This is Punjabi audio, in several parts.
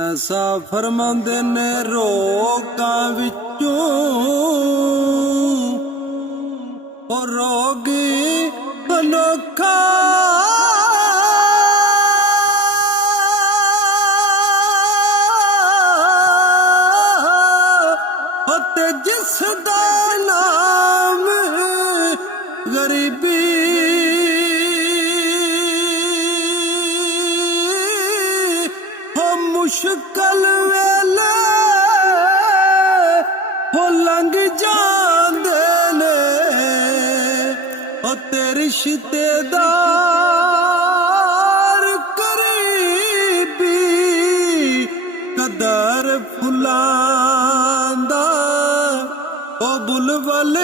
ਐਸਾ ਫਰਮਾਉਂਦੇ ਨੇ ਰੋਕਾਂ ਵਿੱਚੋਂ ਉਹ ਰੋਗੀ ਅਨੋਖਾ ਅਤੇ ਜਿਸ ਦਾ ਨਾਮ ਗਰੀਬੀ ਹੋ ਮੁਸ਼ਕਲ ਵੇਲੇ ਹੋ ਲੰਘ ਜਾਂਦੇ ਨੇ ਤੇ ਰਿਸ਼ਤੇਦਾਰ ਕਰੀਬੀ ਕਦਰ ਫੁੱਲਾਂ ਦਾ ਉਹ ਬੁਲਬੁਲ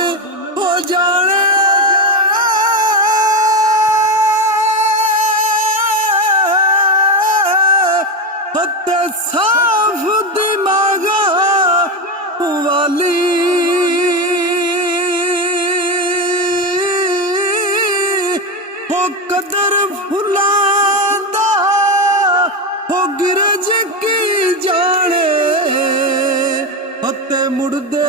ਹੋ ਜਾਣੇ ਤੇ ਸਾਫ ਦਿਮਾਗਾ ਵਾਲੀ ਹੋ ਕਦਰ ਫੁੱਲਾਂ ਦਾ ਹੋ ਗਿਰਜ ਕੀ ਜਾਣੇ ਅਤੇ ਮੁੜਦੇ